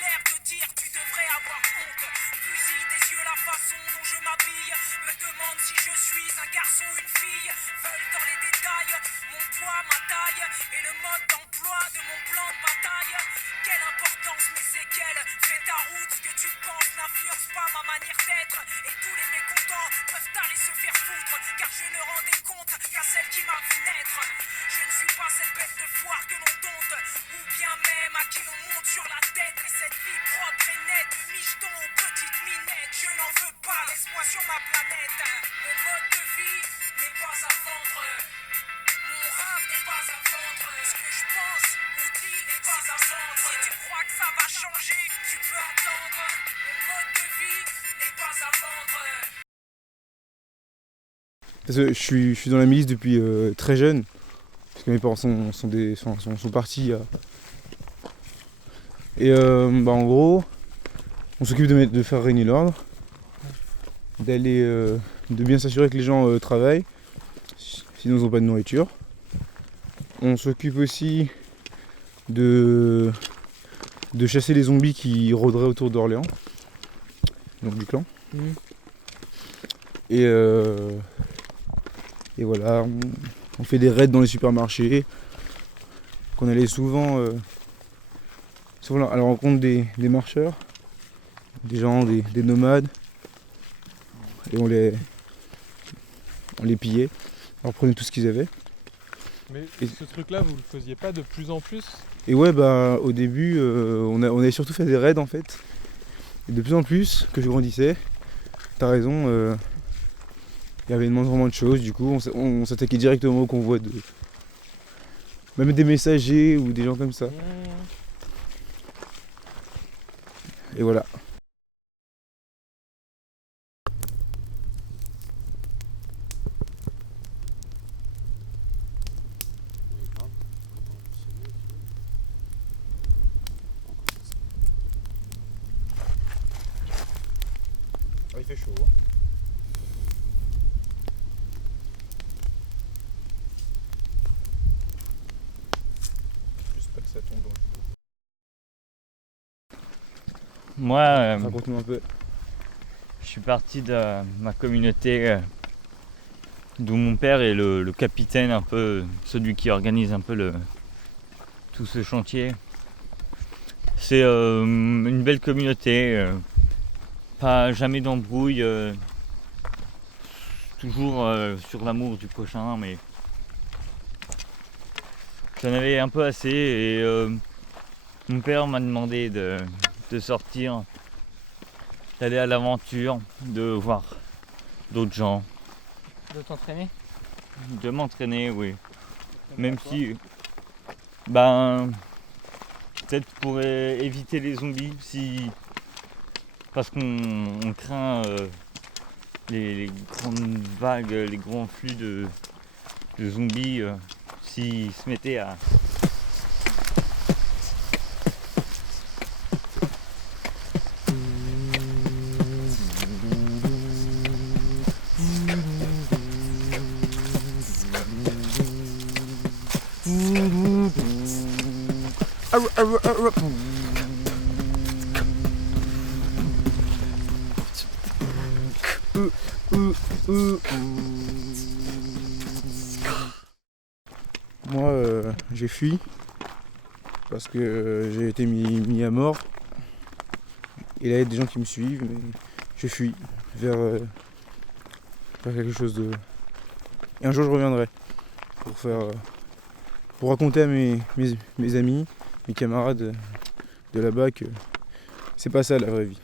l'air de dire tu devrais avoir honte. Fusil des yeux la façon dont je m'habille. Me demande si je suis un garçon ou une fille. Veulent dans les détails mon poids, ma taille et le mode d'emploi de mon plan de bataille. Quelle importance mes séquelles. Fais ta route, ce que tu penses n'influence pas ma manière d'être. Et tous les mécontents peuvent aller se faire foutre. Car je ne rendais compte qu'à celle qui m'a vu naître. Je ne suis pas cette bête de foire que l'on dompte, ou bien même à qui l'on monte sur la tête. Et cette vie propre et nette, de micheton aux petites minettes, je n'en veux pas, laisse-moi sur ma planète. Mon mode de vie n'est pas à vendre. Mon rap n'est pas à vendre. Ce que je pense ou dis n'est pas à vendre. Si tu crois que ça va changer, tu peux attendre. Mon mode de vie n'est pas à vendre. Parce que je suis dans la milice depuis très jeune, parce que mes parents sont partis. Et en gros, on s'occupe de faire régner l'ordre, de bien s'assurer que les gens travaillent, sinon ils n'ont pas de nourriture. On s'occupe aussi de chasser les zombies qui rôderaient autour d'Orléans, donc du clan. Et voilà, on fait des raids dans les supermarchés, qu'on allait souvent à la rencontre des marcheurs, des gens, des nomades, et on les pillait, on leur prenait tout ce qu'ils avaient. Mais ce truc-là, vous le faisiez pas de plus en plus? Et ouais, au début, on avait surtout fait des raids en fait. Et de plus en plus, que je grandissais, t'as raison, il y avait énormément de choses, du coup on s'attaquait directement au convoi même des messagers ou des gens comme ça. Et voilà. Ah, il fait chaud, hein. Juste pas que ça tombe dans le feu. Moi, Raconte-nous un peu. je suis parti de ma communauté d'où mon père est le capitaine, un peu celui qui organise un peu tout ce chantier. C'est une belle communauté, pas jamais d'embrouille, toujours sur l'amour du prochain, mais j'en avais un peu assez et mon père m'a demandé de sortir, d'aller à l'aventure, de voir d'autres gens. De t'entraîner? De m'entraîner, oui. Même si, peut-être pour éviter les zombies, parce qu'on craint les grandes vagues, les grands flux de zombies, s'ils se mettaient à... Moi, j'ai fui parce que j'ai été mis à mort. Et là, il y a des gens qui me suivent, mais je fuis vers quelque chose de... Et un jour, je reviendrai pour raconter à mes amis, mes camarades de là-bas que c'est pas ça la vraie vie.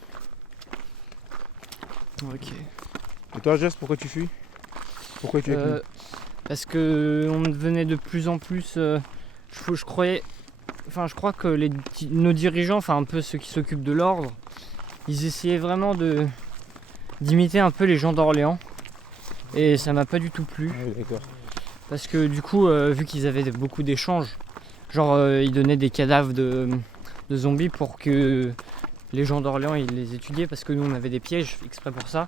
Ok. Et toi, Jess, pourquoi tu fuis? Pourquoi tu es avec nous? Parce que on devenait de plus en plus. Je crois que nos dirigeants, enfin un peu ceux qui s'occupent de l'ordre, ils essayaient vraiment d'imiter un peu les gens d'Orléans. Et ça m'a pas du tout plu. Ah oui, d'accord. Parce que du coup, vu qu'ils avaient beaucoup d'échanges, genre ils donnaient des cadavres de zombies pour que les gens d'Orléans ils les étudiaient, parce que nous on avait des pièges exprès pour ça.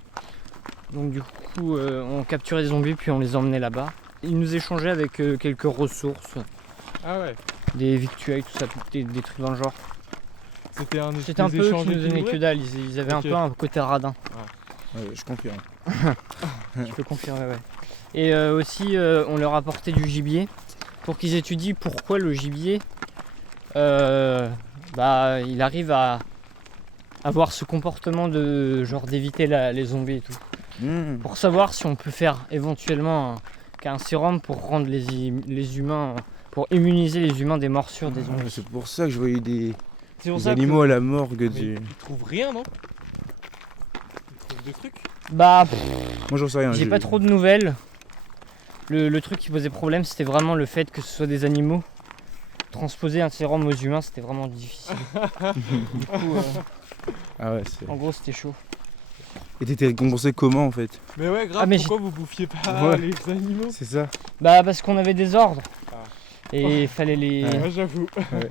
Donc du coup on capturait des zombies puis on les emmenait là-bas. Ils nous échangeaient avec quelques ressources, Ah ouais. des victuailles, tout ça, des trucs dans le genre. C'était un C'était un peu eux qui échanges nous donnaient que équilibrés. dalle, ils avaient Ok. un peu un côté radin. Ouais, je confirme. Je peux confirmer, ouais. Et aussi, on leur apportait du gibier pour qu'ils étudient pourquoi le gibier, il arrive à avoir ce comportement de genre d'éviter les zombies et tout. Pour savoir si on peut faire éventuellement un sérum pour rendre les humains, pour immuniser les humains des morsures des zombies. C'est pour ça que je voyais des C'est pour des ça animaux à la morgue. Mais Du... ils trouvent rien, non? Ils trouvent des trucs? Bah, Moi j'en sais rien. j'ai pas trop de nouvelles. Le truc qui posait problème, c'était vraiment le fait que ce soit des animaux. Transposer un sérum aux humains, c'était vraiment difficile. Du coup, Ah ouais, c'est... en gros, c'était chaud. Et t'étais récompensé comment en fait? Mais ouais, grave, Ah, mais pourquoi vous bouffiez pas Ouais. les animaux? C'est ça. Bah, parce qu'on avait des ordres. Ah. Et il fallait les. Ouais, j'avoue. Ouais. Ouais,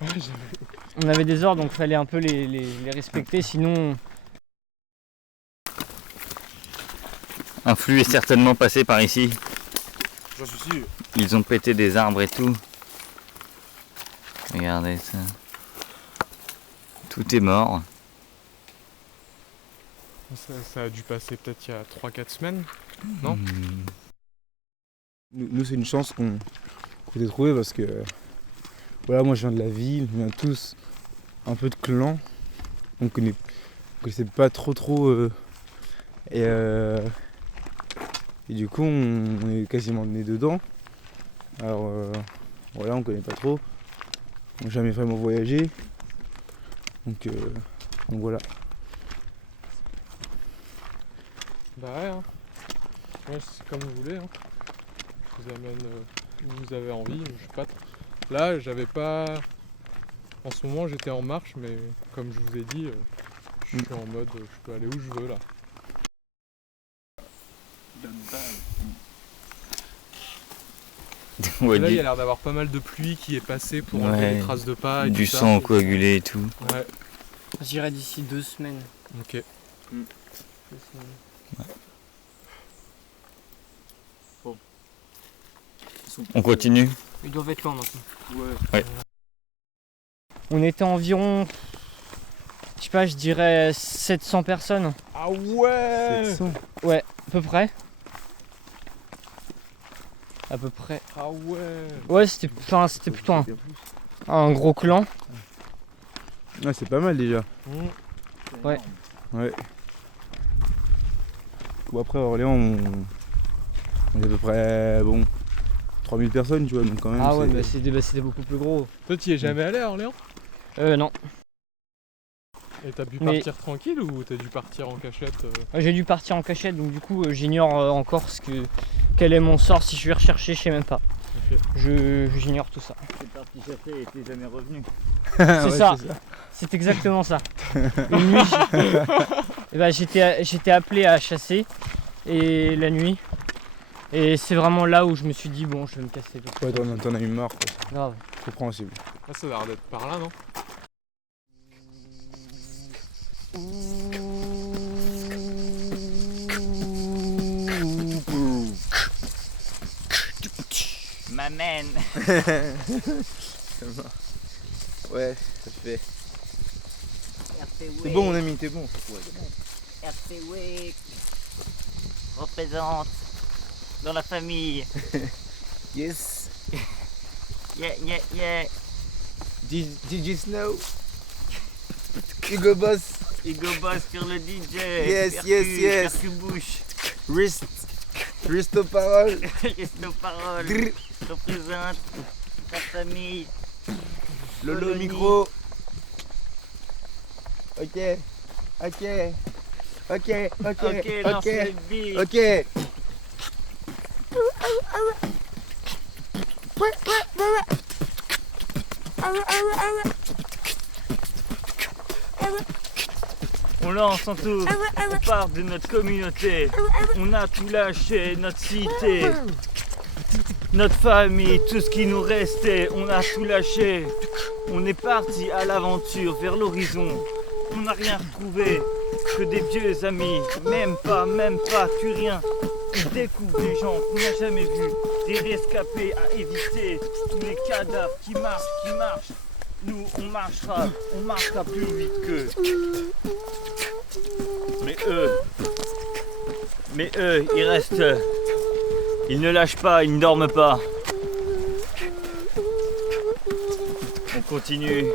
j'avoue. On avait des ordres, donc il fallait un peu les respecter, sinon. Un flux est certainement passé par ici. J'en suis sûr. Ils ont pété des arbres et tout. Regardez ça. Tout est mort. Ça a dû passer peut-être il y a 3-4 semaines. Non. Nous c'est une chance qu'on t'ait trouvé parce que voilà, moi je viens de la ville, on vient tous un peu de clan, on connaissait pas trop et du coup on est quasiment né dedans. Alors voilà, on connaît pas trop, on n'a jamais vraiment voyagé, donc voilà. Bah ouais, hein. Ouais, c'est comme vous voulez. Hein. Je vous amène où vous avez envie. Je sais pas. Là, j'avais pas. En ce moment, j'étais en marche, mais comme je vous ai dit, je suis en mode, je peux aller où je veux là. Ouais, Là, il y du, a l'air d'avoir pas mal de pluie qui est passée pour Ouais. enlever les traces de pas et du tout ça. sang coagulé et tout. Ouais. J'irai d'ici 2 semaines. Ok. On continue. Ils doivent être loin maintenant. Ouais. On était environ, je sais pas, je dirais 700 personnes, Ah ouais. 700. à peu près. À peu près. Ah ouais. Ouais, c'était plutôt un gros clan. Ouais, c'est pas mal déjà. Ouais. Ouais. Bon, après à Orléans on est à peu près 3000 personnes, tu vois, donc quand même. Ah ouais, c'est- c'était beaucoup plus gros. Toi, tu y es jamais allé à Orléans? Non. Et t'as pu Mais- partir tranquille ou t'as dû partir en cachette J'ai dû partir en cachette, donc du coup j'ignore encore quel est mon sort. Si je vais rechercher, je sais même pas. Ok. J'ignore tout ça. C'est parti chasser et t'es jamais revenu. C'est Ouais, ça. C'est exactement ça. Une nuit, j'étais appelé à chasser et la nuit. Et c'est vraiment là où je me suis dit bon, je vais me casser. Ouais, t'en as eu marre, quoi. Grave. Compréhensible. Ah, ça a l'air d'être par là, non? M'amène. Ouais, ça fait. C'est bon mon ami, t'es bon. RTW représente dans la famille. Yes. Yeah, yeah, yeah. Did you know? Hugo Boss. Hugo Boss sur le DJ. Yes, Percu, yes, yes. Percu bouche. Reste aux paroles. Reste nos paroles. Grrr. Représente ta famille. Lolo Colonie. micro. Ok. Ok. Ok. Ok. Ok, lance Ok. le beat. Ok. On lance en tout, on part de notre communauté, on a tout lâché, notre cité, notre famille, tout ce qui nous restait, on a tout lâché. On est parti à l'aventure, vers l'horizon, on n'a rien retrouvé, que des vieux amis, même pas, plus rien. On découvre des gens qu'on n'a jamais vus, des rescapés à éviter, tous les cadavres qui marchent. Nous, on marchera plus vite qu'eux. Mais eux, ils restent. Ils ne lâchent pas, ils ne dorment pas. On continue.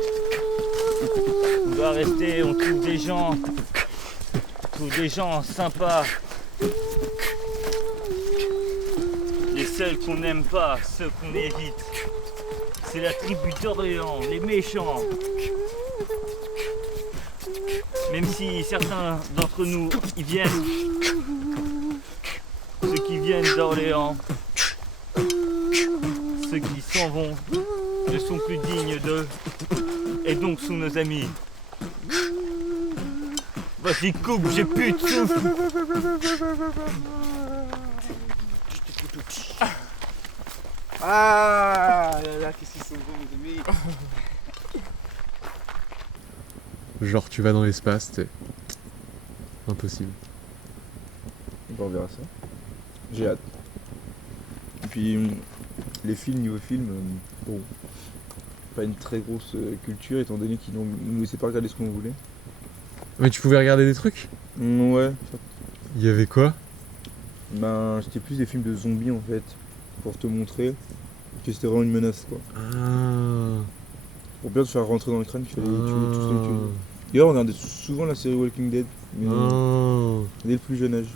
On doit rester, on trouve des gens sympas. Les seuls qu'on n'aime pas, ceux qu'on évite. C'est la tribu d'Orléans, les méchants. Même si certains d'entre nous y viennent, ceux qui viennent d'Orléans, ceux qui s'en vont, ne sont plus dignes d'eux, et donc sont nos amis. Vas-y coupe, j'ai plus de souffle. Ah là là, qu'est-ce qu'ils sont bons, mes amis. Genre tu vas dans l'espace, c'est impossible. Bon, on verra ça. J'ai hâte. Et puis les films, niveau film, bon, pas une très grosse culture étant donné qu'ils nous laissaient pas regarder ce qu'on voulait. Mais tu pouvais regarder des trucs? Ouais, Il y avait quoi? ben c'était plus des films de zombies en fait, pour te montrer que c'était vraiment une menace quoi. Ah. Pour bien te faire rentrer dans le crâne qu'il fallait tuer tout ce que tu veux. D'ailleurs on regardait souvent la série Walking Dead, mais dès le plus jeune âge.